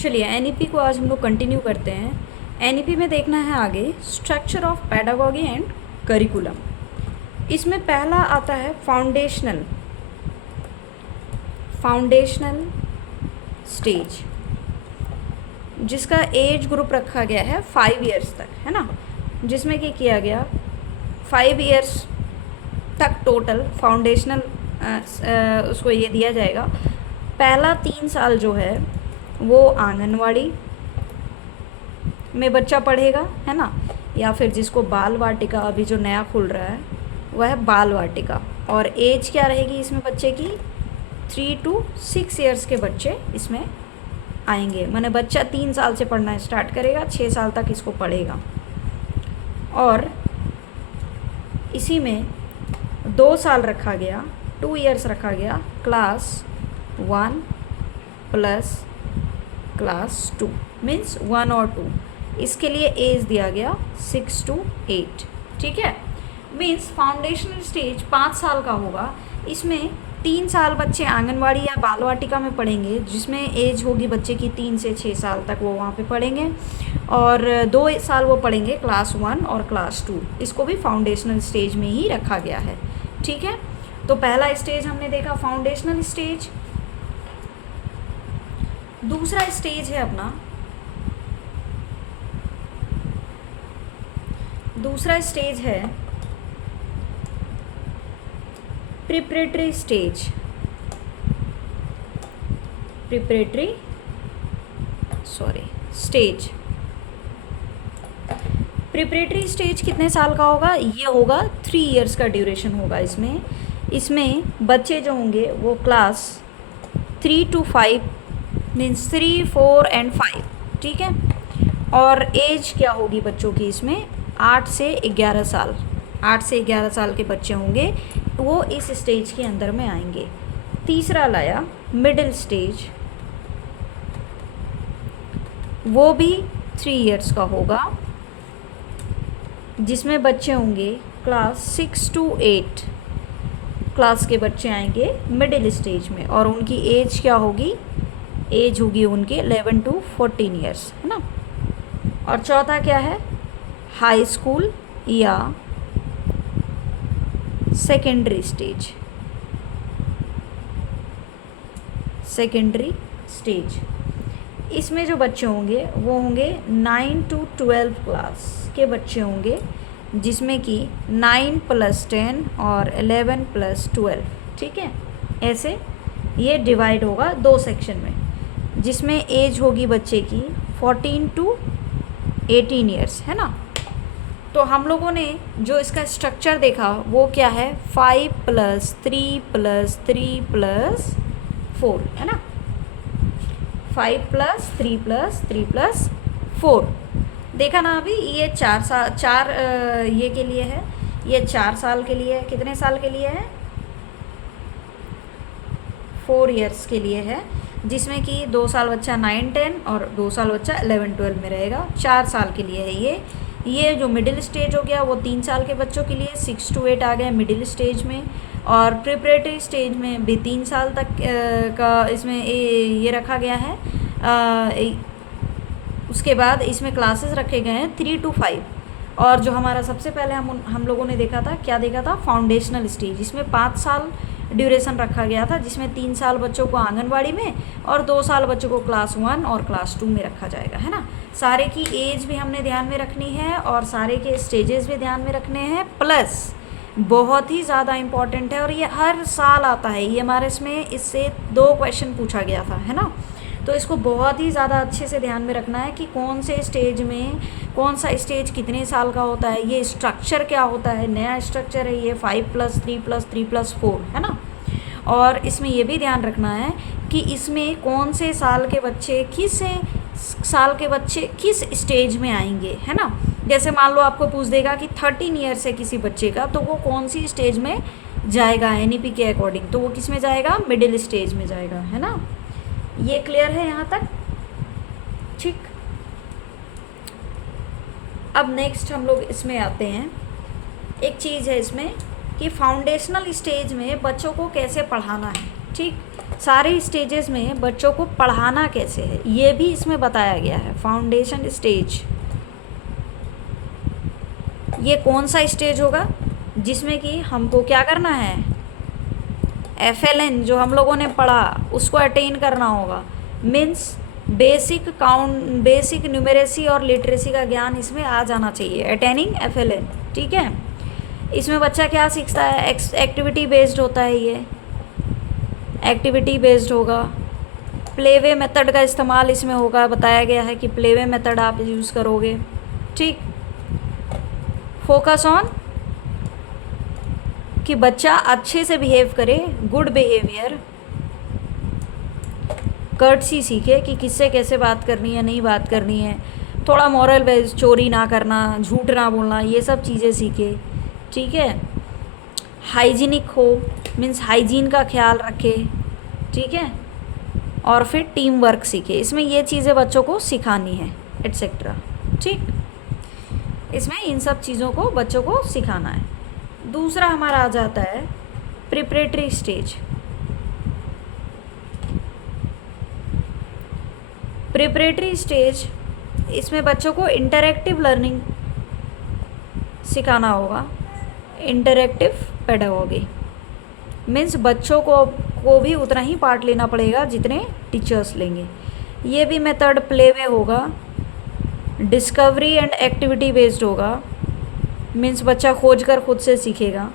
चलिए एनईपी को आज हम लोग कंटिन्यू करते हैं। एनईपी में देखना है आगे structure of pedagogy and curriculum. इसमें पहला आता है फाउंडेशनल स्टेज, जिसका एज ग्रुप रखा गया है 5 इयर्स तक, है ना, जिसमें कि किया गया 5 इयर्स तक टोटल फाउंडेशनल उसको ये दिया जाएगा। पहला 3 साल जो है वो आंगनवाड़ी में बच्चा पढ़ेगा, है ना, या फिर जिसको बाल वाटिका अभी जो नया खुल रहा है वह है बाल वाटिका। और एज क्या रहेगी इसमें बच्चे की 3 to 6 इयर्स के बच्चे इसमें आएंगे। माने बच्चा 3 साल से पढ़ना स्टार्ट करेगा, 6 साल तक इसको पढ़ेगा। और इसी में 2 साल रखा गया, 2 इयर्स रखा गया क्लास 1 प्लस क्लास 2 मीन्स 1 और 2। इसके लिए एज दिया गया 6 to 8। ठीक है, मीन्स फाउंडेशनल स्टेज 5 साल का होगा। इसमें 3 साल बच्चे आंगनवाड़ी या बाल वाटिका में पढ़ेंगे, जिसमें एज होगी बच्चे की 3 से 6 साल तक वो वहाँ पे पढ़ेंगे। और 2 साल वो पढ़ेंगे क्लास 1 और क्लास 2। इसको भी फाउंडेशनल स्टेज में ही रखा गया है। ठीक है, तो पहला स्टेज हमने देखा फाउंडेशनल स्टेज। दूसरा स्टेज है अपना, दूसरा स्टेज है प्रिपरेटरी स्टेज। प्रिपरेटरी स्टेज कितने साल का होगा? ये होगा 3 इयर्स का ड्यूरेशन होगा इसमें बच्चे जो होंगे वो क्लास 3 to 5 मीन्स 3, 4 and 5। ठीक है, और एज क्या होगी बच्चों की इसमें 8 से 11 साल। 8 से 11 साल के बच्चे होंगे वो इस स्टेज के अंदर में आएंगे। तीसरा लाया मिडिल स्टेज, वो भी 3 इयर्स का होगा, जिसमें बच्चे होंगे क्लास 6 to 8 क्लास के बच्चे आएंगे मिडिल स्टेज में। और उनकी एज क्या होगी? एज होगी उनकी 11 to 14 इयर्स, है ना। और चौथा क्या है? हाई स्कूल या सेकेंडरी स्टेज। इसमें जो बच्चे होंगे वो होंगे 9 to 12 क्लास के बच्चे होंगे, जिसमें कि 9 + 10 और 11 + 12। ठीक है, ऐसे ये डिवाइड होगा 2 सेक्शन में, जिसमें एज होगी बच्चे की 14 to 18 इयर्स, है ना। तो हम लोगों ने जो इसका स्ट्रक्चर देखा वो क्या है? 5 + 3 + 3 + 4, है ना। 5 + 3 + 3 + 4 देखा ना अभी। ये 4 ये के लिए है, ये 4 साल के लिए है। कितने साल के लिए है? 4 इयर्स के लिए है, जिसमें कि 2 साल बच्चा 9, 10 और 2 साल बच्चा 11, 12 में रहेगा। 4 साल के लिए है ये जो मिडिल स्टेज हो गया वो 3 साल के बच्चों के लिए 6 to 8 आ गया मिडिल स्टेज में। और प्रिपरेटरी स्टेज में भी 3 साल तक का इसमें ये रखा गया है। उसके बाद इसमें क्लासेस रखे गए हैं 3 to 5। और जो हमारा सबसे पहले हम लोगों ने देखा था, क्या देखा था? Foundational stage. इसमें 5 साल ड्यूरेशन रखा गया था, जिसमें 3 साल बच्चों को आंगनवाड़ी में और 2 साल बच्चों को क्लास 1 और क्लास 2 में रखा जाएगा, है ना। सारे की एज भी हमने ध्यान में रखनी है और सारे के स्टेजेस भी ध्यान में रखने हैं। प्लस बहुत ही ज़्यादा इम्पॉर्टेंट है और ये हर साल आता है, ये हमारे इसमें इससे 2 क्वेश्चन पूछा गया था, है ना। तो इसको बहुत ही ज़्यादा अच्छे से ध्यान में रखना है कि कौन से स्टेज में कौन सा स्टेज कितने साल का होता है, ये स्ट्रक्चर क्या होता है। नया स्ट्रक्चर है ये 5 + 3 + 3 + 4, है ना। और इसमें ये भी ध्यान रखना है कि इसमें कौन से साल के बच्चे किस स्टेज में आएंगे, है ना। जैसे मान लो आपको पूछ देगा कि 13 ईयर्स है किसी बच्चे का, तो वो कौन सी स्टेज में जाएगा एनईपी के अकॉर्डिंग? तो वो किस में जाएगा? मिडिल स्टेज में जाएगा, है ना। ये क्लियर है यहाँ तक? ठीक, अब नेक्स्ट हम लोग इसमें आते हैं। एक चीज़ है इसमें कि फाउंडेशनल स्टेज में बच्चों को कैसे पढ़ाना है। ठीक, सारे स्टेजेस में बच्चों को पढ़ाना कैसे है ये भी इसमें बताया गया है। फाउंडेशन स्टेज, ये कौन सा स्टेज होगा जिसमें कि हमको क्या करना है, FLN जो हम लोगों ने पढ़ा उसको अटेन करना होगा। मीन्स बेसिक न्यूमेरेसी और लिटरेसी का ज्ञान इसमें आ जाना चाहिए, अटेनिंग FLN। ठीक है, इसमें बच्चा क्या सीखता है, एक्टिविटी बेस्ड होता है, ये एक्टिविटी बेस्ड होगा। प्लेवे मेथड का इस्तेमाल इसमें होगा, बताया गया है कि प्लेवे मेथड आप यूज़ करोगे। ठीक, फोकस ऑन कि बच्चा अच्छे से बिहेव करे, गुड बिहेवियर, कर्टसी सीखे कि किससे कैसे बात करनी है, नहीं बात करनी है, थोड़ा मॉरल वेज, चोरी ना करना, झूठ ना बोलना, ये सब चीज़ें सीखे। ठीक है, हाइजीनिक हो, मीन्स हाइजीन का ख्याल रखे। ठीक है, और फिर टीम वर्क सीखे। इसमें ये चीज़ें बच्चों को सिखानी है एट्सेट्रा। ठीक, इसमें इन सब चीज़ों को बच्चों को सिखाना है। दूसरा हमारा आ जाता है प्रिपरेटरी स्टेज। प्रिपरेटरी स्टेज, इसमें बच्चों को इंटरैक्टिव लर्निंग सिखाना होगा, इंटरैक्टिव पेडागोगी। मीन्स बच्चों को भी उतना ही पार्ट लेना पड़ेगा जितने टीचर्स लेंगे। ये भी मेथड प्ले वे होगा, डिस्कवरी एंड एक्टिविटी बेस्ड होगा। मीन्स बच्चा खोज कर खुद से सीखेगा,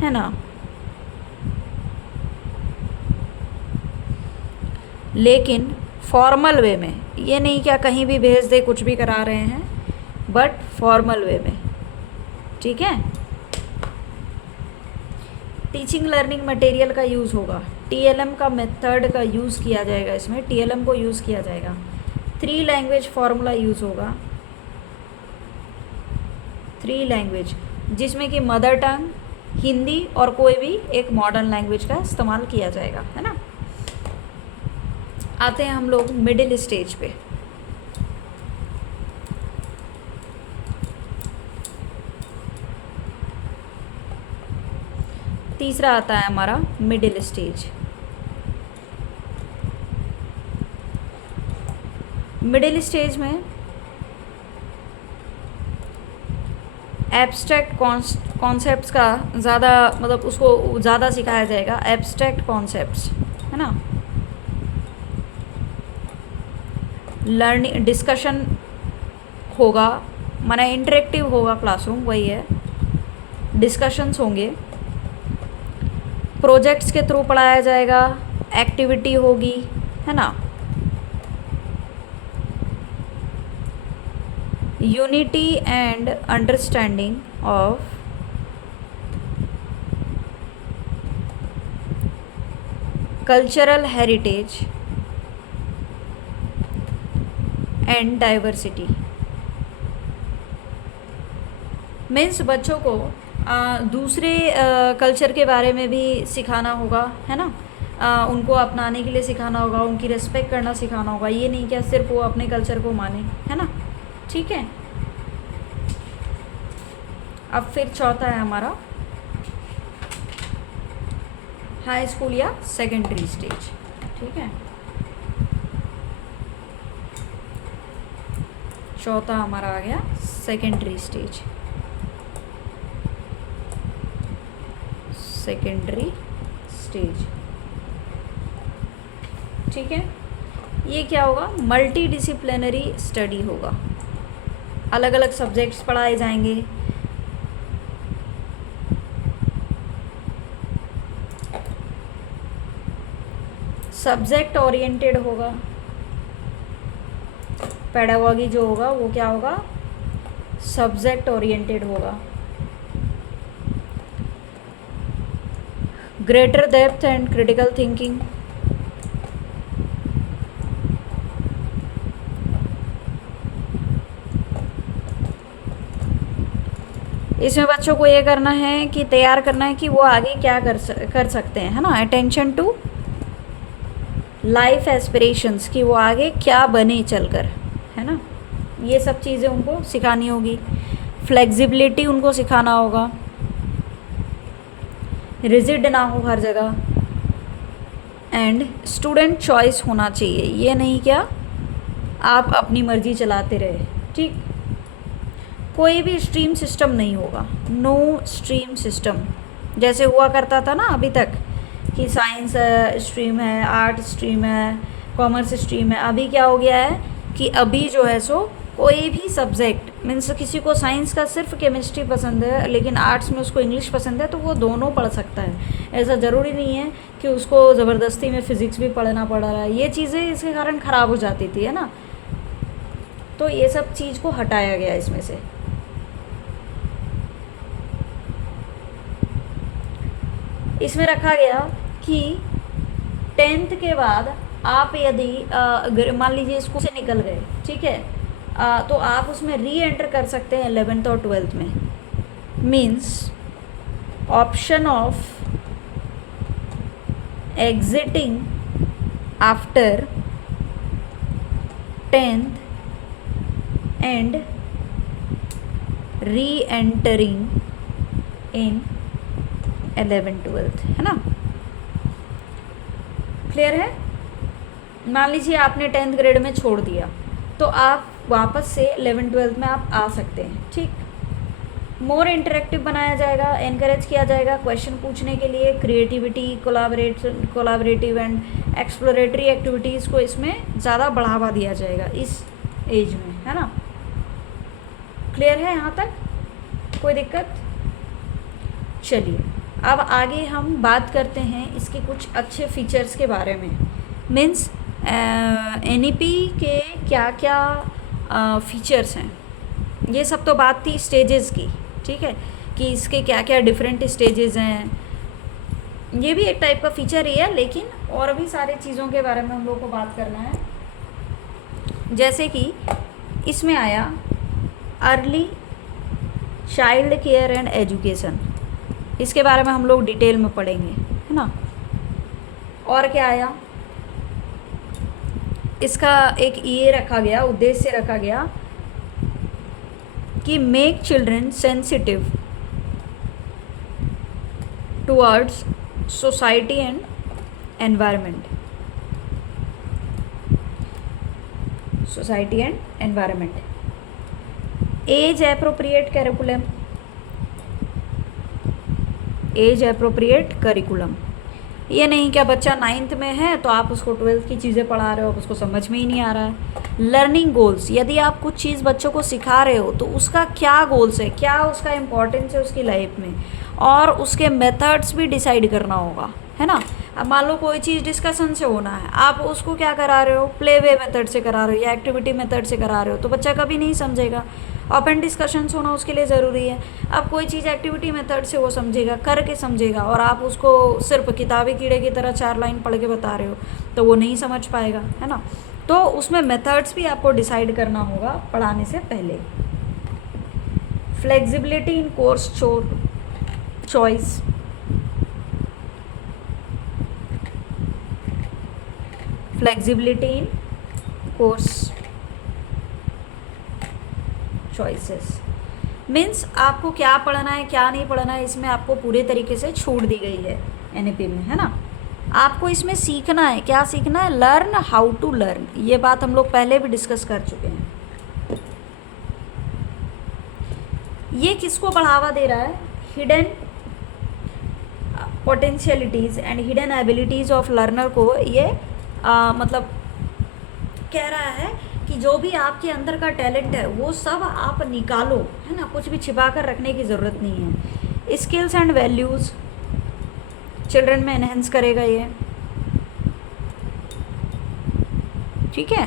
है ना। लेकिन फॉर्मल वे में, ये नहीं क्या कहीं भी भेज दे कुछ भी करा रहे हैं, बट फॉर्मल वे में। ठीक है, टीचिंग लर्निंग मटेरियल का यूज़ होगा, TLM का मेथड का यूज़ किया जाएगा। इसमें TLM को यूज़ किया जाएगा। 3 लैंग्वेज फार्मूला यूज़ होगा, 3 लैंग्वेज, जिसमें कि मदर टंग, हिंदी और कोई भी एक मॉडर्न लैंग्वेज का इस्तेमाल किया जाएगा, है ना। आते हैं हम लोग मिडिल स्टेज पे। तीसरा आता है हमारा मिडिल स्टेज। मिडिल स्टेज में एब्स्ट्रैक्ट कॉन्सेप्ट्स का ज़्यादा, मतलब उसको ज़्यादा सिखाया जाएगा, एब्स्ट्रैक्ट कॉन्सेप्ट्स, है ना। लर्निंग डिस्कशन होगा, माना इंटरेक्टिव होगा क्लासरूम, वही है, डिस्कशंस होंगे, प्रोजेक्ट्स के थ्रू पढ़ाया जाएगा, एक्टिविटी होगी, है ना। Unity and understanding of cultural heritage and diversity. Means बच्चों को दूसरे कल्चर के बारे में भी सिखाना होगा, है ना। उनको अपनाने के लिए सिखाना होगा, उनकी रिस्पेक्ट करना सिखाना होगा। ये नहीं क्या सिर्फ वो अपने कल्चर को माने, है ना। ठीक है, अब फिर चौथा है हमारा हाई स्कूल या सेकेंडरी स्टेज। ठीक है, चौथा हमारा आ गया सेकेंडरी स्टेज। सेकेंडरी स्टेज, ठीक है, ये क्या होगा, मल्टी डिसिप्लिनरी स्टडी होगा, अलग अलग सब्जेक्ट्स पढ़ाए जाएंगे। सब्जेक्ट ओरिएंटेड होगा, पेडागॉजी जो होगा वो क्या होगा, सब्जेक्ट ओरिएंटेड होगा। Greater depth and critical thinking, इसमें बच्चों को ये करना है कि तैयार करना है कि वो आगे क्या कर सकते हैं, है ना। अटेंशन टू लाइफ एस्पिरेशंस, कि वो आगे क्या बने चलकर, है ना। ये सब चीज़ें उनको सिखानी होगी। फ्लेक्सिबिलिटी उनको सिखाना होगा, रिजिड ना हो हर जगह, एंड स्टूडेंट चॉइस होना चाहिए, ये नहीं क्या आप अपनी मर्जी चलाते रहे, ठीक। कोई भी स्ट्रीम सिस्टम नहीं होगा, नो स्ट्रीम सिस्टम, जैसे हुआ करता था ना अभी तक कि साइंस स्ट्रीम है, आर्ट स्ट्रीम है, कॉमर्स स्ट्रीम है। अभी क्या हो गया है कि अभी जो है सो कोई भी सब्जेक्ट मीन्स किसी को साइंस का सिर्फ केमिस्ट्री पसंद है लेकिन आर्ट्स में उसको इंग्लिश पसंद है तो वो दोनों पढ़ सकता है। ऐसा ज़रूरी नहीं है कि उसको ज़बरदस्ती में फ़िज़िक्स भी पढ़ना पड़ रहा है, ये चीज़ें इसके कारण ख़राब हो जाती थी, है ना। तो ये सब चीज़ को हटाया गया इसमें से। इसमें रखा गया कि 10th के बाद आप यदि अगर मान लीजिए स्कूल से निकल गए, ठीक है, तो आप उसमें री एंटर कर सकते हैं 11th और 12th में। Means option of exiting after 10th and re entering in 11th 12th, है ना। क्लियर है। मान लीजिए आपने 10th ग्रेड में छोड़ दिया तो आप वापस से 11th 12th में आप आ सकते हैं, ठीक। मोर इंटरेक्टिव बनाया जाएगा, एनकरेज किया जाएगा क्वेश्चन पूछने के लिए, creativity, collaborative and exploratory activities को इसमें ज़्यादा बढ़ावा दिया जाएगा इस एज में, है ना। क्लियर है यहाँ तक, कोई दिक्कत। चलिए अब आगे हम बात करते हैं इसके कुछ अच्छे फीचर्स के बारे में। मीन्स एनईपी के क्या क्या फीचर्स हैं, ये सब तो बात थी स्टेजेस की, ठीक है, कि इसके क्या क्या डिफरेंट स्टेजेस हैं। ये भी एक टाइप का फीचर ही है लेकिन और भी सारी चीज़ों के बारे में हम लोग को बात करना है। जैसे कि इसमें आया early child care and education, इसके बारे में हम लोग डिटेल में पढ़ेंगे, है ना। और क्या आया, इसका एक ये रखा गया, उद्देश्य रखा गया कि make children sensitive towards society and environment, society and environment. Age appropriate curriculum, age appropriate curriculum, ये नहीं क्या बच्चा 9th में है तो आप उसको 12th की चीज़ें पढ़ा रहे हो, उसको समझ में ही नहीं आ रहा है। लर्निंग गोल्स, यदि आप कुछ चीज़ बच्चों को सिखा रहे हो तो उसका क्या गोल्स है, क्या उसका इम्पोर्टेंस है उसकी लाइफ में, और उसके मेथड्स भी डिसाइड करना होगा, है ना। अब मान लो कोई चीज़ डिस्कशन से होना है, आप उसको क्या करा रहे हो, प्ले वे मेथड से करा रहे हो या एक्टिविटी मेथड से करा रहे हो, तो बच्चा कभी नहीं समझेगा। ओपन डिस्कशंस होना उसके लिए ज़रूरी है। अब कोई चीज़ एक्टिविटी मेथड से वो समझेगा, करके समझेगा, और आप उसको सिर्फ किताबी कीड़े की तरह 4 लाइन पढ़ के बता रहे हो तो वो नहीं समझ पाएगा, है ना। तो उसमें मेथड्स भी आपको डिसाइड करना होगा पढ़ाने से पहले। फ्लेक्सिबिलिटी इन कोर्स चॉइस, फ्लेक्सिबिलिटी इन कोर्स चॉइसेस मीन्स आपको क्या पढ़ना है क्या नहीं पढ़ना है, इसमें आपको पूरे तरीके से छूट दी गई है एनईपी में, है ना। आपको इसमें सीखना है, क्या सीखना है, लर्न हाउ टू लर्न, ये बात हम लोग पहले भी डिस्कस कर चुके हैं। ये किसको बढ़ावा दे रहा है, hidden potentialities and hidden abilities of learner को ये मतलब कह रहा है कि जो भी आपके अंदर का टैलेंट है वो सब आप निकालो, है ना, कुछ भी छिपा कर रखने की ज़रूरत नहीं है। स्किल्स एंड वैल्यूज़ चिल्ड्रन में एनहेंस करेगा ये, ठीक है।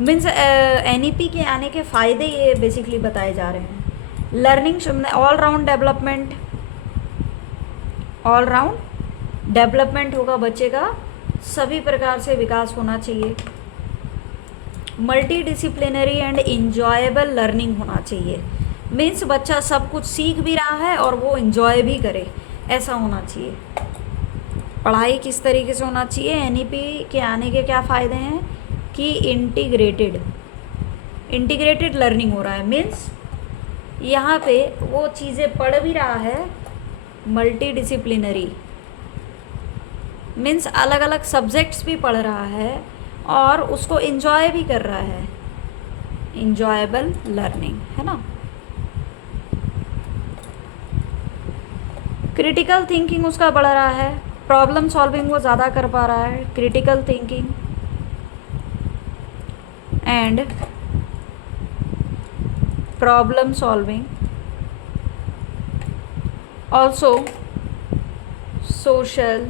मीन्स एनईपी के आने के फ़ायदे ये बेसिकली बताए जा रहे हैं। Learning all round development, all round development होगा बच्चे का, सभी प्रकार से विकास होना चाहिए। Multi disciplinary and enjoyable learning होना चाहिए, मीन्स बच्चा सब कुछ सीख भी रहा है और वो इंजॉय भी करे, ऐसा होना चाहिए। पढ़ाई किस तरीके से होना चाहिए, एनईपी के आने के क्या फ़ायदे हैं कि इंटीग्रेटेड लर्निंग हो रहा है, मीन्स यहाँ पे वो चीज़ें पढ़ भी रहा है, मल्टी डिसिप्लिनरी मीन्स अलग अलग सब्जेक्ट्स भी पढ़ रहा है और उसको इन्जॉय भी कर रहा है, इंजॉयबल लर्निंग, है ना। क्रिटिकल थिंकिंग उसका बढ़ रहा है, प्रॉब्लम सॉल्विंग वो ज़्यादा कर पा रहा है, critical thinking and problem solving, also social,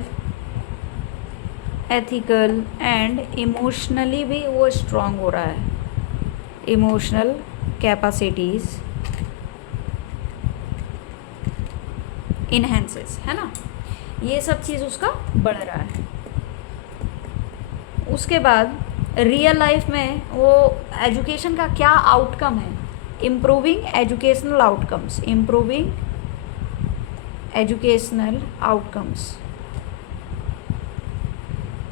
ethical and emotionally भी वो स्ट्रांग हो रहा है, इमोशनल कैपेसिटीज़ इनहेंसेस, है ना। ये सब चीज़ उसका बढ़ रहा है। उसके बाद रियल लाइफ में वो एजुकेशन का क्या आउटकम है, improving educational outcomes, improving educational outcomes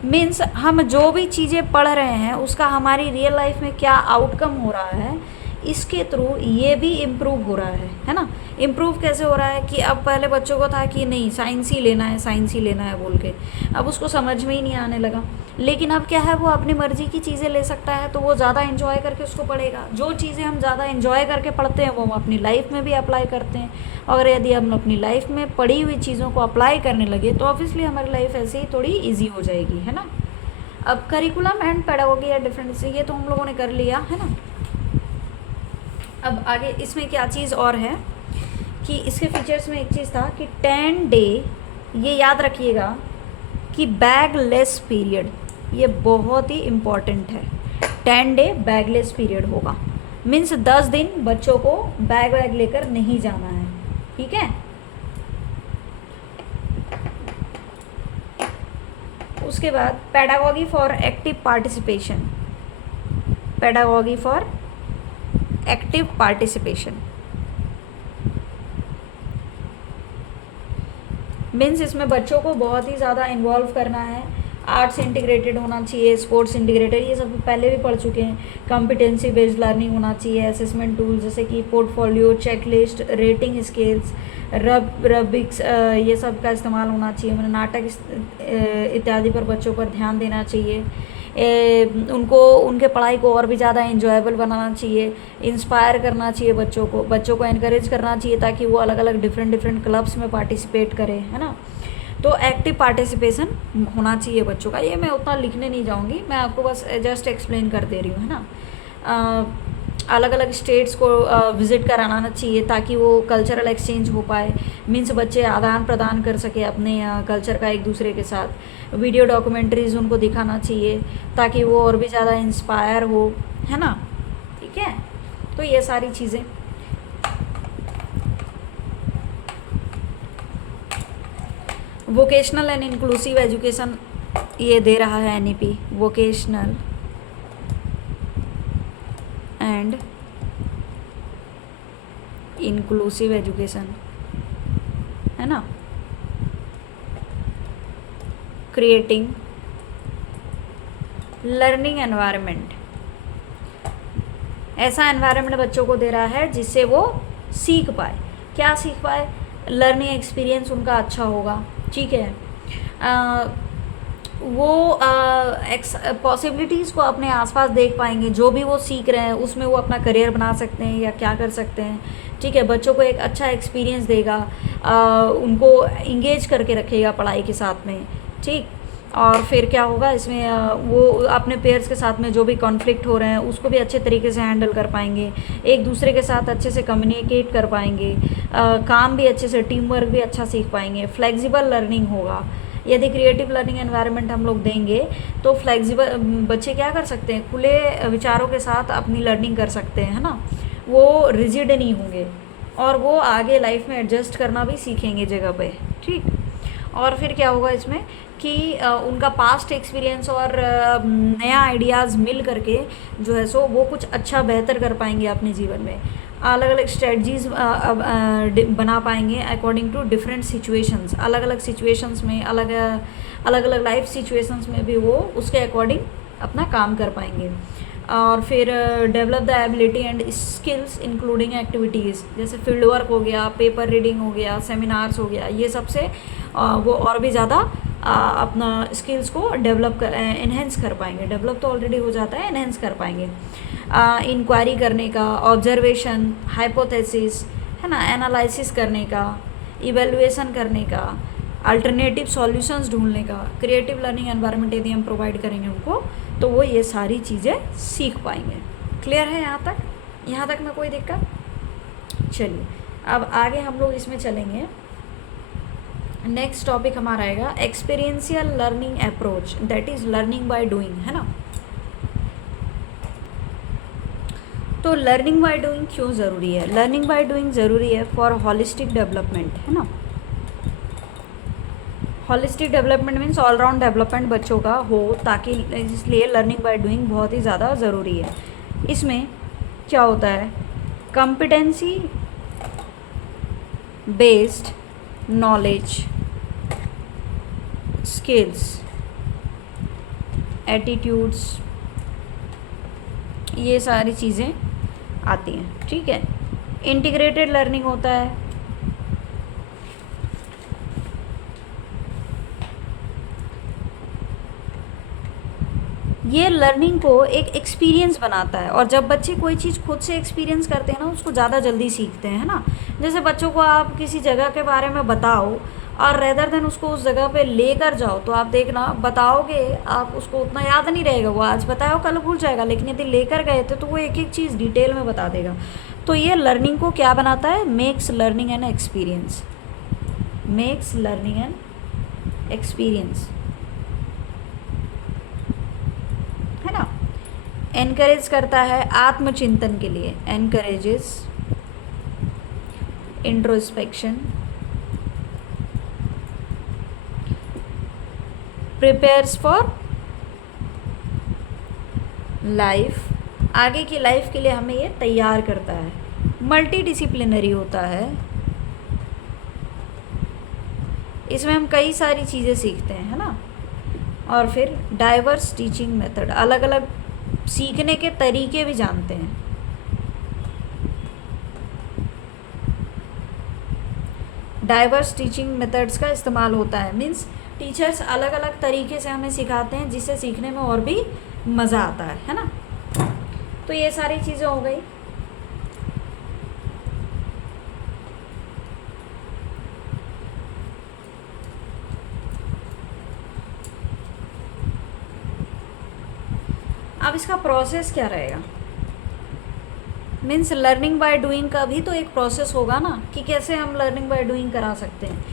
means हम जो भी चीज़ें पढ़ रहे हैं उसका हमारी रियल लाइफ में क्या आउटकम हो रहा है, इसके थ्रू ये भी इम्प्रूव हो रहा है ना। इम्प्रूव कैसे हो रहा है कि अब पहले बच्चों को था कि नहीं साइंस ही लेना है, साइंस ही लेना है बोल के, अब उसको समझ में ही नहीं आने लगा। लेकिन अब क्या है, वो अपनी मर्ज़ी की चीज़ें ले सकता है, तो वो ज़्यादा इन्जॉय करके उसको पढ़ेगा। जो चीज़ें हम ज़्यादा इन्जॉय करके पढ़ते हैं वो हम अपनी लाइफ में भी अप्लाई करते हैं, और यदि हम अपनी लाइफ में पढ़ी हुई चीज़ों को अप्लाई करने लगे तो ऑब्वियसली हमारी लाइफ ऐसे ही थोड़ी ईजी हो जाएगी, है ना। अब करिकुलम एंड पेडागोगी या डिफरेंस, ये तो हम लोगों ने कर लिया, है ना। अब आगे इसमें क्या चीज़ और है कि इसके फीचर्स में एक चीज़ था कि 10 डे, ये याद रखिएगा कि बैगलेस पीरियड, ये बहुत ही इम्पॉर्टेंट है। 10 डे बैगलेस पीरियड होगा, मीन्स 10 दिन बच्चों को बैग वैग लेकर नहीं जाना है, ठीक है। उसके बाद pedagogy for active participation, pedagogy for active participation means इसमें बच्चों को बहुत ही ज़्यादा इन्वॉल्व करना है। आर्ट्स इंटीग्रेटेड होना चाहिए, स्पोर्ट्स इंटीग्रेटेड, ये सब पहले भी पढ़ चुके हैं। कॉम्पिटेंसी बेस्ड लर्निंग होना चाहिए, असेसमेंट टूल्स जैसे कि पोर्टफोलियो, चेकलिस्ट, रेटिंग स्केल्स, रबिक्स, ये सब का इस्तेमाल होना चाहिए। मैंने नाटक इत्यादि पर बच्चों पर ध्यान देना चाहिए। उनको उनके पढ़ाई को और भी ज़्यादा इंजॉयबल बनाना चाहिए, इंस्पायर करना चाहिए बच्चों को एनकरेज करना चाहिए ताकि वो अलग अलग डिफरेंट क्लब्स में पार्टिसिपेट करें, है ना। तो एक्टिव पार्टिसिपेशन होना चाहिए बच्चों का। ये मैं उतना लिखने नहीं जाऊँगी, मैं आपको बस जस्ट एक्सप्लेन कर दे रही हूँ, है ना। अलग अलग स्टेट्स को विज़िट कराना चाहिए ताकि वो कल्चरल एक्सचेंज हो पाए, मीन्स बच्चे आदान प्रदान कर सके अपने कल्चर का एक दूसरे के साथ। वीडियो डॉक्यूमेंट्रीज़ उनको दिखाना चाहिए ताकि वो और भी ज़्यादा इंस्पायर हो, है ना, ठीक है। तो ये सारी चीज़ें। वोकेशनल एंड इंक्लूसिव एजुकेशन ये दे रहा है NEP, vocational and inclusive education, है ना। क्रिएटिंग लर्निंग एनवायरनमेंट, ऐसा एनवायरनमेंट बच्चों को दे रहा है जिससे वो सीख पाए। क्या सीख पाए? लर्निंग एक्सपीरियंस उनका अच्छा होगा, ठीक है। वो पॉसिबिलिटीज़ को अपने आसपास देख पाएंगे, जो भी वो सीख रहे हैं उसमें वो अपना करियर बना सकते हैं या क्या कर सकते हैं, ठीक है। बच्चों को एक अच्छा एक्सपीरियंस देगा, उनको इंगेज करके रखेगा पढ़ाई के साथ में, ठीक। और फिर क्या होगा इसमें, वो अपने पेयर्स के साथ में जो भी कॉन्फ्लिक्ट हो रहे हैं उसको भी अच्छे तरीके से हैंडल कर पाएंगे, एक दूसरे के साथ अच्छे से कम्युनिकेट कर पाएंगे, काम भी अच्छे से, टीम वर्क भी अच्छा सीख पाएंगे, फ्लेक्सिबल लर्निंग होगा। यदि क्रिएटिव लर्निंग एनवायरनमेंट हम लोग देंगे तो फ्लेक्सिबल बच्चे क्या कर सकते हैं, खुले विचारों के साथ अपनी लर्निंग कर सकते हैं, है ना। वो रिजिड नहीं होंगे और वो आगे लाइफ में एडजस्ट करना भी सीखेंगे जगह पे, ठीक। और फिर क्या होगा इसमें कि उनका पास्ट एक्सपीरियंस और नया आइडियाज़ मिल करके जो है सो वो कुछ अच्छा बेहतर कर पाएंगे अपने जीवन में। अलग अलग स्ट्रेटजीज़ बना पाएंगे अकॉर्डिंग टू डिफरेंट सिचुएशंस, अलग अलग सिचुएशंस में, अलग अलग लाइफ सिचुएशंस में भी वो उसके अकॉर्डिंग अपना काम कर पाएंगे। और फिर develop the ability and skills including activities, जैसे फील्ड वर्क हो गया, पेपर रीडिंग हो गया, सेमिनार्स हो गया, ये सबसे वो और भी ज़्यादा अपना स्किल्स को डेवलप कर इन्हेंस कर पाएंगे। डेवलप तो ऑलरेडी हो जाता है, इन्हेंस कर पाएंगे। इंक्वायरी करने का, ऑब्जर्वेशन, हाइपोथेसिस, है ना, एनालिसिस करने का, इवेलुएशन करने का, अल्टरनेटिव सॉल्यूशंस ढूंढने का, क्रिएटिव लर्निंग एनवायरनमेंट यदि हम प्रोवाइड करेंगे उनको तो वो ये सारी चीज़ें सीख पाएंगे। क्लियर है यहाँ तक? यहाँ तक में कोई दिक्कत? चलिए अब आगे हम लोग इसमें चलेंगे। नेक्स्ट टॉपिक हमारा आएगा experiential learning approach, that is learning by doing, है ना। तो लर्निंग बाय डूइंग क्यों ज़रूरी है? लर्निंग बाय डूइंग ज़रूरी है फॉर हॉलिस्टिक डेवलपमेंट, है ना। Holistic development means all round development बच्चों का हो, ताकि इसलिए लर्निंग बाय डूइंग बहुत ही ज़्यादा ज़रूरी है। इसमें क्या होता है? Competency based knowledge, skills, attitudes, ये सारी चीज़ें आती हैं, ठीक है। इंटीग्रेटेड लर्निंग होता है, ये लर्निंग को एक एक्सपीरियंस बनाता है, और जब बच्चे कोई चीज़ खुद से एक्सपीरियंस करते हैं ना, उसको ज़्यादा जल्दी सीखते हैं, है ना। जैसे बच्चों को आप किसी जगह के बारे में बताओ और रेदर देन उसको उस जगह पे लेकर जाओ, तो आप देखना बताओगे आप उसको उतना याद नहीं रहेगा, वो आज बताओ कल भूल जाएगा, लेकिन यदि लेकर गए थे तो वो एक एक चीज़ डिटेल में बता देगा। तो ये लर्निंग को क्या बनाता है? Makes learning an experience, makes learning an experience, है ना। एनकरेज करता है आत्मचिंतन के लिए, encourages introspection, prepares for life, आगे की लाइफ के लिए हमें ये तैयार करता है। मल्टी डिसिप्लिनरी होता है, इसमें हम कई सारी चीज़ें सीखते हैं, है ना। और फिर डाइवर्स टीचिंग मेथड, अलग अलग सीखने के तरीके भी जानते हैं। डाइवर्स टीचिंग मेथड्स का इस्तेमाल होता है, मीन्स टीचर्स अलग अलग तरीके से हमें सिखाते हैं, जिससे सीखने में और भी मज़ा आता है ना। तो ये सारी चीज़ें हो गई। अब इसका प्रोसेस क्या रहेगा? मीन्स लर्निंग बाय डूइंग का भी तो एक प्रोसेस होगा ना, कि कैसे हम लर्निंग बाय डूइंग करा सकते हैं।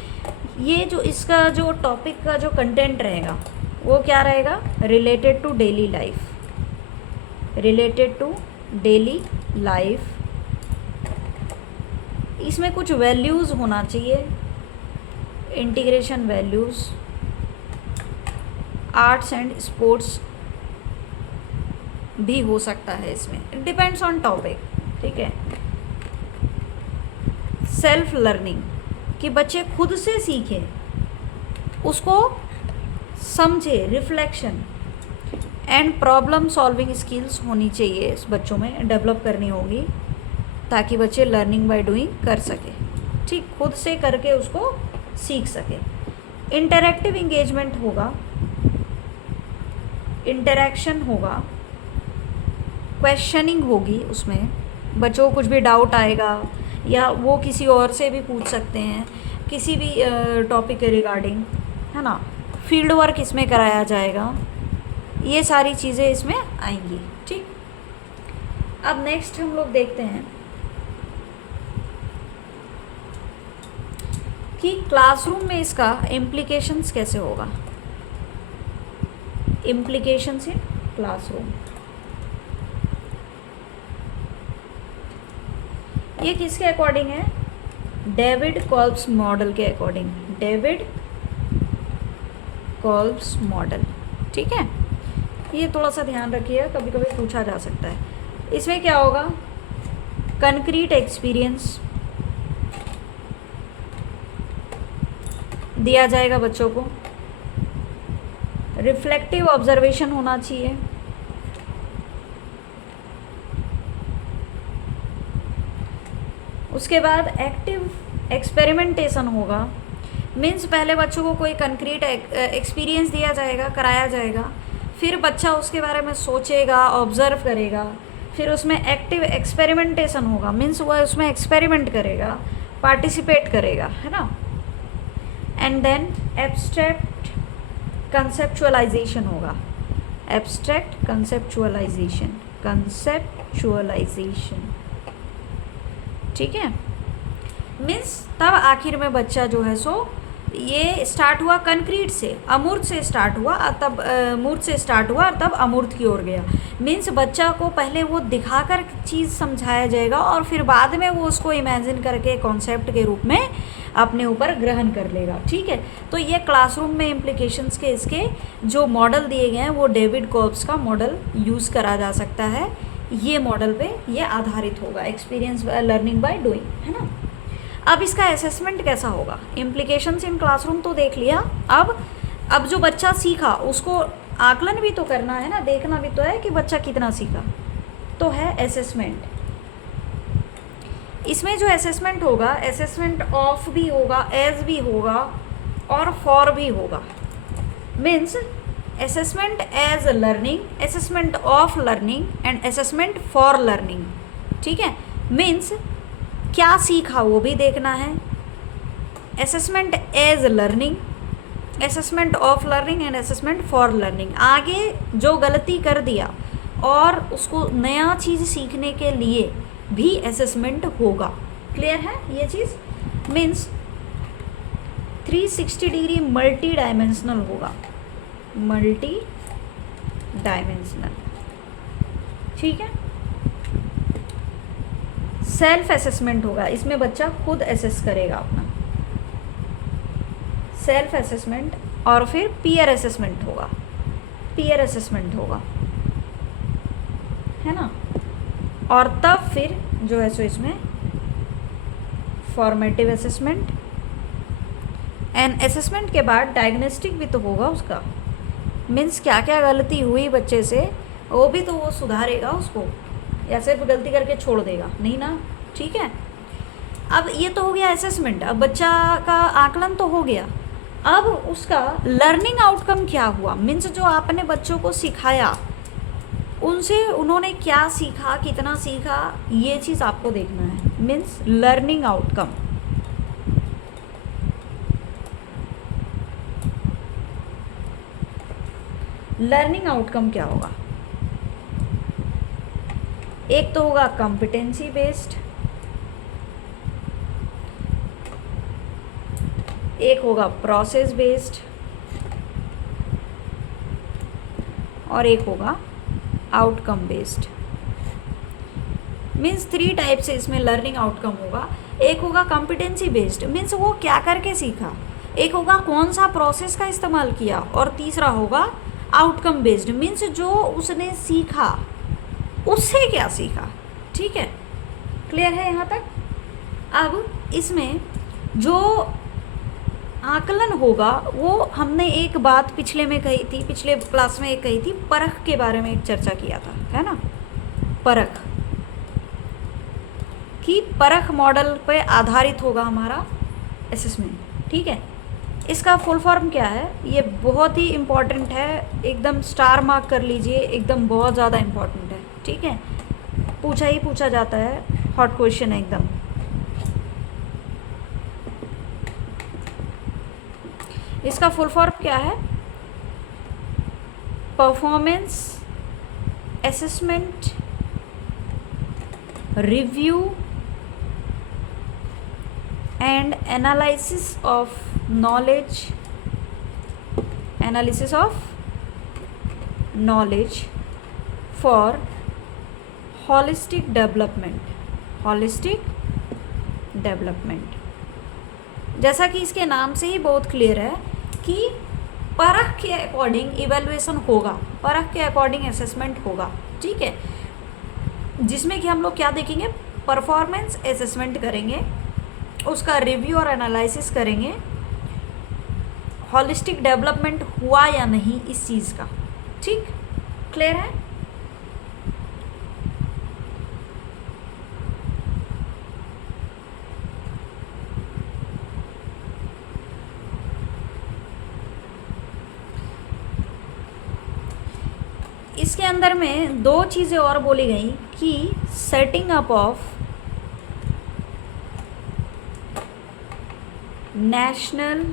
ये जो इसका जो टॉपिक का जो कंटेंट रहेगा वो क्या रहेगा? Related to daily life, related to daily life. इसमें कुछ वैल्यूज़ होना चाहिए, integration values, arts and sports भी हो सकता है इसमें, डिपेंड्स ऑन टॉपिक, ठीक है। सेल्फ लर्निंग, कि बच्चे खुद से सीखें, उसको समझे, reflection and problem solving skills होनी चाहिए इस बच्चों में, डेवलप करनी होगी, ताकि बच्चे लर्निंग बाय डूइंग कर सके, ठीक, खुद से करके उसको सीख सके। इंटरैक्टिव इंगेजमेंट होगा, इंटरैक्शन होगा, क्वेश्चनिंग होगी, उसमें बच्चों को कुछ भी डाउट आएगा या वो किसी और से भी पूछ सकते हैं किसी भी टॉपिक के रिगार्डिंग, है ना। फील्ड वर्क इसमें कराया जाएगा, ये सारी चीज़ें इसमें आएंगी, ठीक। अब नेक्स्ट हम लोग देखते हैं कि क्लासरूम में इसका इम्प्लीकेशंस कैसे होगा। इम्प्लीकेशंस इन क्लासरूम, ये किसके अकॉर्डिंग है? डेविड कॉल्ब्स मॉडल के अकॉर्डिंग, डेविड कॉल्ब्स मॉडल, ठीक है। ये थोड़ा सा ध्यान रखिए, कभी कभी पूछा जा सकता है। इसमें क्या होगा? कंक्रीट एक्सपीरियंस दिया जाएगा बच्चों को, रिफ्लेक्टिव ऑब्जर्वेशन होना चाहिए, उसके बाद एक्टिव एक्सपेरिमेंटेशन होगा। मीन्स पहले बच्चों को कोई कंक्रीट एक्सपीरियंस दिया जाएगा, कराया जाएगा, फिर बच्चा उसके बारे में सोचेगा, ऑब्ज़र्व करेगा, फिर उसमें एक्टिव एक्सपेरिमेंटेशन होगा। मीन्स वह उसमें एक्सपेरिमेंट करेगा, पार्टिसिपेट करेगा, है ना। एंड देन एब्स्ट्रैक्ट कंसेप्चुअलाइजेशन होगा। एब्स्ट्रैक्ट कंसेप्चुअलाइजेशन, ठीक है। मीन्स तब आखिर में बच्चा जो है सो ये स्टार्ट हुआ कंक्रीट से, अमूर्त से स्टार्ट हुआ, तब मूर्त से स्टार्ट हुआ और तब अमूर्त की ओर गया। मीन्स बच्चा को पहले वो दिखाकर चीज़ समझाया जाएगा और फिर बाद में वो उसको इमेजिन करके कॉन्सेप्ट के रूप में अपने ऊपर ग्रहण कर लेगा, ठीक है। तो ये क्लासरूम में इम्प्लीकेशंस के इसके जो मॉडल दिए गए हैं वो डेविड कॉल्ब्स का मॉडल यूज़ करा जा सकता है। ये मॉडल पे ये आधारित होगा, एक्सपीरियंस लर्निंग बाय डूइंग, है ना। अब इसका असेसमेंट कैसा होगा? इम्प्लीकेशंस इन क्लासरूम तो देख लिया। अब जो बच्चा सीखा उसको आकलन भी तो करना है ना, देखना भी तो है कि बच्चा कितना सीखा, तो है असेसमेंट। इसमें जो असेसमेंट होगा, असेसमेंट ऑफ भी होगा, एज भी होगा और फॉर भी होगा। Means assessment as learning, assessment of learning and assessment for learning, ठीक है। मीन्स क्या सीखा वो भी देखना है, assessment as learning, assessment of learning and assessment for learning. आगे जो गलती कर दिया और उसको नया चीज़ सीखने के लिए भी असेसमेंट होगा। क्लियर है ये चीज़? मीन्स 360 डिग्री मल्टी डायमेंशनल होगा, मल्टी डायमेंशनल, ठीक है। सेल्फ असेसमेंट होगा, इसमें बच्चा खुद असेस करेगा अपना, सेल्फ असेसमेंट। और फिर पीयर असेसमेंट होगा, पीयर असेसमेंट होगा, है ना। और तब फिर जो है सो इसमें फॉर्मेटिव असेसमेंट एंड असेसमेंट के बाद डायग्नोस्टिक भी तो होगा उसका। मीन्स क्या क्या गलती हुई बच्चे से वो भी तो वो सुधारेगा उसको, या सिर्फ गलती करके छोड़ देगा, नहीं ना, ठीक है। अब ये तो हो गया असेसमेंट, अब बच्चा का आकलन तो हो गया। अब उसका लर्निंग आउटकम क्या हुआ? मीन्स जो आपने बच्चों को सिखाया उनसे उन्होंने क्या सीखा, कितना सीखा, ये चीज़ आपको देखना है। Means learning outcome, learning outcome क्या होगा? एक तो होगा कॉम्पिटेंसी बेस्ड, एक होगा प्रोसेस बेस्ड और एक होगा आउटकम बेस्ड। मीन्स 3 टाइप से इसमें लर्निंग आउटकम होगा। एक होगा कॉम्पिटेंसी बेस्ड, मीन्स वो क्या करके सीखा, एक होगा कौन सा प्रोसेस का इस्तेमाल किया, और तीसरा होगा आउटकम बेस्ड, मीन्स जो उसने सीखा उससे क्या सीखा, ठीक है। क्लियर है यहाँ तक? अब इसमें जो आकलन होगा वो हमने एक बात पिछले में कही थी, पिछले क्लास में एक कही थी, परख के बारे में एक चर्चा किया था, है ना। परख कि परख मॉडल पे आधारित होगा हमारा असेसमेंट, ठीक है। इसका फुल फॉर्म क्या है? ये बहुत ही इम्पॉर्टेंट है, एकदम स्टार मार्क कर लीजिए, एकदम बहुत ज़्यादा इम्पॉर्टेंट है, ठीक है। पूछा ही पूछा जाता है, हॉट क्वेश्चन है एकदम। इसका फुल फॉर्म क्या है? Performance assessment review and analysis of knowledge, analysis of knowledge for holistic development, holistic development. जैसा कि इसके नाम से ही बहुत क्लियर है कि परख के अकॉर्डिंग इवैल्यूएशन होगा, परख के अकॉर्डिंग असेसमेंट होगा, ठीक है। जिसमें कि हम लोग क्या देखेंगे? परफॉर्मेंस असेसमेंट करेंगे, उसका रिव्यू और एनालिसिस करेंगे, होलिस्टिक डेवलपमेंट हुआ या नहीं इस चीज़ का, ठीक। क्लियर है? अंदर में दो चीज़ें और बोली गई कि setting up of national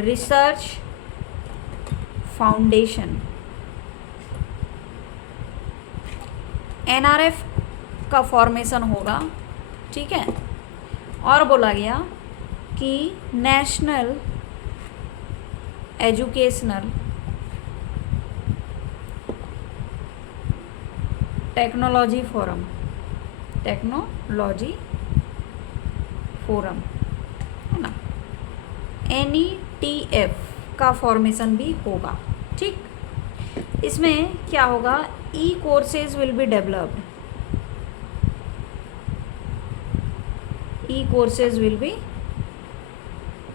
research foundation, NRF का फॉर्मेशन होगा, ठीक है। और बोला गया कि national educational technology forum, technology forum है ना, NETF का फॉर्मेशन भी होगा, ठीक। इसमें क्या होगा, E courses will be developed, E courses will be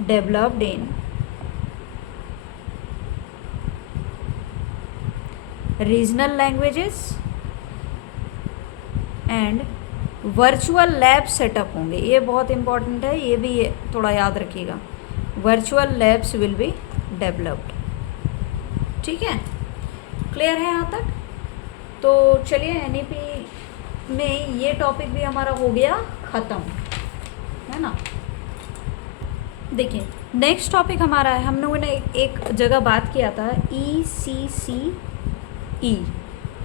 developed in regional languages and virtual lab setup होंगे। ये बहुत इंपॉर्टेंट है, ये भी थोड़ा याद रखिएगा। Virtual labs will be developed, ठीक है। क्लियर है यहाँ तक? तो चलिए NEP में ये टॉपिक भी हमारा हो गया ख़त्म, है ना। देखिए नेक्स्ट टॉपिक हमारा है, हम लोगों ने एक जगह बात किया था ECCE,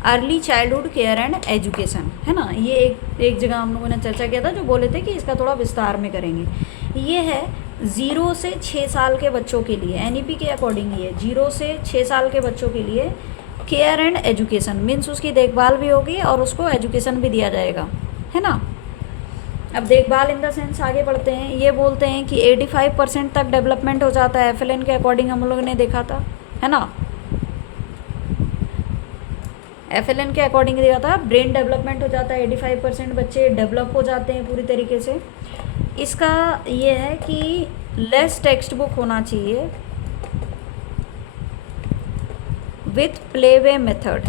early childhood care and education, है ना। ये एक जगह हम लोगों ने चर्चा किया था, जो बोले थे कि इसका थोड़ा विस्तार में करेंगे। ये है 0 से 6 साल के बच्चों के लिए, NEP के अकॉर्डिंग ये 0 से 6 साल के बच्चों के लिए केयर एंड एजुकेशन मीन्स उसकी देखभाल भी होगी और उसको एजुकेशन भी दिया जाएगा, है ना। अब देखभाल इन द सेंस आगे बढ़ते हैं, ये बोलते हैं कि 85% तक डेवलपमेंट हो जाता है, FLN के अकॉर्डिंग हम लोगों ने देखा था, है ना। FLN के अकॉर्डिंग देखा था, ब्रेन डेवलपमेंट हो जाता है, 85% बच्चे डेवलप हो जाते हैं पूरी तरीके से। इसका ये है कि लेस टेक्स्ट बुक होना चाहिए विथ प्ले वे मेथड,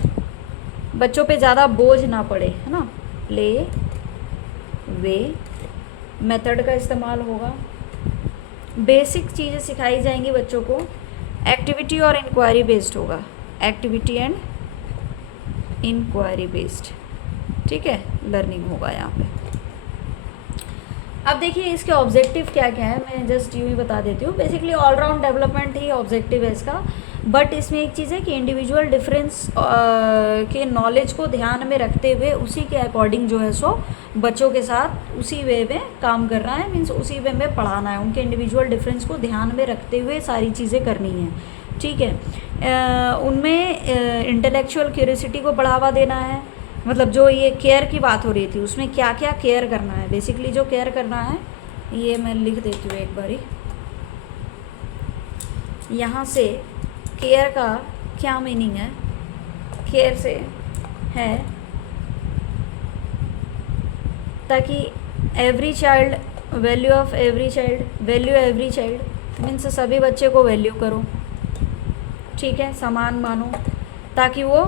बच्चों पे ज़्यादा बोझ ना पड़े, है ना। प्ले वे मेथड का इस्तेमाल होगा, बेसिक चीज़ें सिखाई जाएंगी बच्चों को, एक्टिविटी और इंक्वायरी बेस्ड होगा, एक्टिविटी एंड इंक्वायरी बेस्ड, ठीक है, लर्निंग होगा यहाँ पे। अब देखिए इसके ऑब्जेक्टिव क्या क्या है, मैं जस्ट यूँ ही बता देती हूँ। बेसिकली ऑलराउंड डेवलपमेंट ही ऑब्जेक्टिव है इसका, बट इसमें एक चीज़ है कि इंडिविजुअल डिफरेंस के नॉलेज को ध्यान में रखते हुए उसी के अकॉर्डिंग जो है सो बच्चों के साथ उसी वे में काम करना है, मीन्स उसी वे में पढ़ाना है, उनके इंडिविजुअल डिफरेंस को ध्यान में रखते हुए सारी चीज़ें करनी हैं, ठीक है। उनमें इंटेलेक्चुअल क्यूरियोसिटी को बढ़ावा देना है, मतलब जो ये केयर की बात हो रही थी उसमें क्या क्या केयर करना है, बेसिकली जो केयर करना है ये मैं लिख देती हूँ एक बारी यहाँ से। केयर का क्या मीनिंग है, केयर से है ताकि every child value of every child, value every child means सभी बच्चे को वैल्यू करो, ठीक है, समान मानो, ताकि वो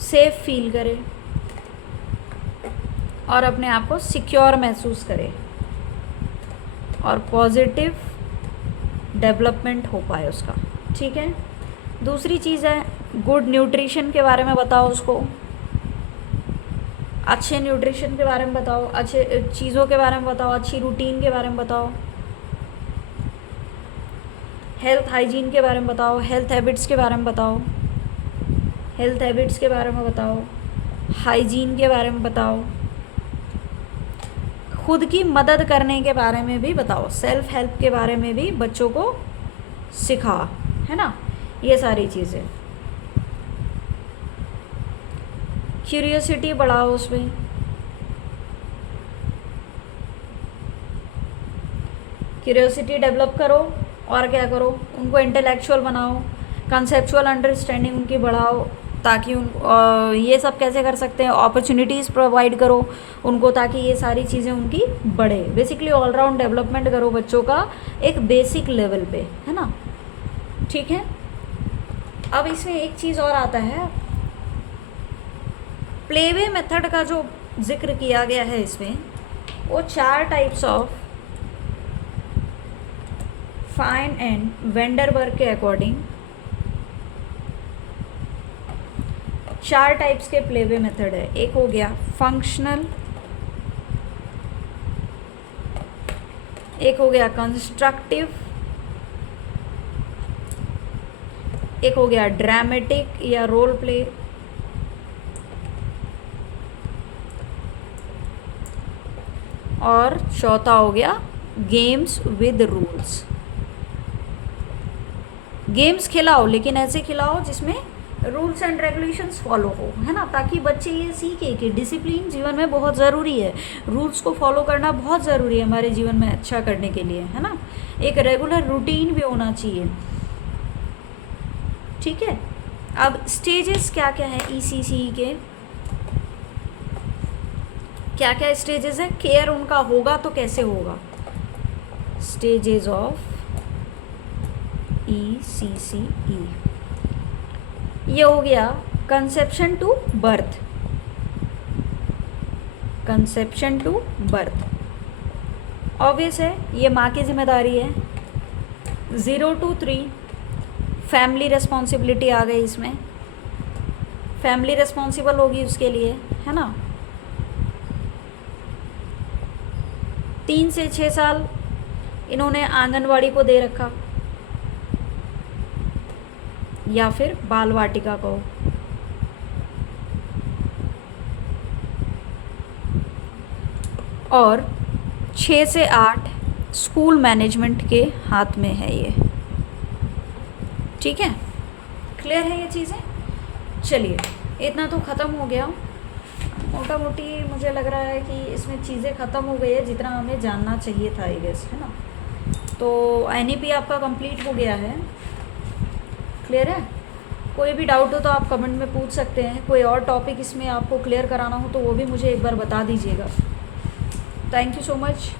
सेफ फील करे और अपने आप को सिक्योर महसूस करे और पॉजिटिव डेवलपमेंट हो पाए उसका, ठीक है। दूसरी चीज़ है गुड न्यूट्रिशन के बारे में बताओ उसको, अच्छे न्यूट्रिशन के बारे में बताओ, अच्छे चीज़ों के बारे में बताओ, अच्छी रूटीन के बारे में बताओ, हेल्थ हाइजीन के बारे में बताओ, हेल्थ हैबिट्स के बारे में बताओ, हेल्थ हैबिट्स के बारे में बताओ, हाइजीन के बारे में बताओ, खुद की मदद करने के बारे में भी बताओ, सेल्फ हेल्प के बारे में भी बच्चों को सिखा, है ना, ये सारी चीज़ें। क्यूरियोसिटी बढ़ाओ उसमें, क्यूरियोसिटी डेवलप करो और क्या करो, उनको इंटेलेक्चुअल बनाओ, कंसेप्चुअल अंडरस्टैंडिंग उनकी बढ़ाओ, ताकि उन ये सब कैसे कर सकते हैं, अपॉर्चुनिटीज़ प्रोवाइड करो उनको ताकि ये सारी चीज़ें उनकी बढ़े। बेसिकली ऑलराउंड डेवलपमेंट करो बच्चों का एक बेसिक लेवल पे, है ना, ठीक है। अब इसमें एक चीज़ और आता है, प्लेवे मेथड का जो जिक्र किया गया है इसमें, वो 4 types of fine and vendor work के अकॉर्डिंग 4 टाइप्स के प्लेवे मेथड है। एक हो गया फंक्शनल, एक हो गया कंस्ट्रक्टिव, एक हो गया ड्रामेटिक या रोल प्ले, और चौथा हो गया गेम्स विद रूल्स। गेम्स खिलाओ लेकिन ऐसे खिलाओ जिसमें रूल्स एंड रेगुलेशंस फॉलो हो, है ना, ताकि बच्चे ये सीखे कि डिसिप्लिन जीवन में बहुत ज़रूरी है, रूल्स को फॉलो करना बहुत ज़रूरी है हमारे जीवन में अच्छा करने के लिए, है ना। एक रेगुलर रूटीन भी होना चाहिए, ठीक है। अब स्टेजेस क्या क्या है ईसीसी के, क्या क्या स्टेजेस हैं, केयर उनका होगा तो कैसे होगा। स्टेजेस ऑफ ECCE, ये हो गया conception to birth, conception to birth obvious है, ये माँ की जिम्मेदारी है। 0 to 3 फैमिली रिस्पॉन्सिबिलिटी आ गई इसमें, फैमिली रिस्पॉन्सिबल होगी उसके लिए, है ना। 3 से 6 साल इन्होंने आंगनवाड़ी को दे रखा या फिर बाल वाटिका को, और 6 से 8 स्कूल मैनेजमेंट के हाथ में है ये, ठीक है। क्लियर है ये चीज़ें। चलिए इतना तो ख़त्म हो गया, मोटा मोटी मुझे लग रहा है कि इसमें चीज़ें ख़त्म हो गई है जितना हमें जानना चाहिए था, आई गेस, है ना। तो NEP आपका कंप्लीट हो गया है, क्लियर है। कोई भी डाउट हो तो आप कमेंट में पूछ सकते हैं, कोई और टॉपिक इसमें आपको क्लियर कराना हो तो वो भी मुझे एक बार बता दीजिएगा। Thank you so much.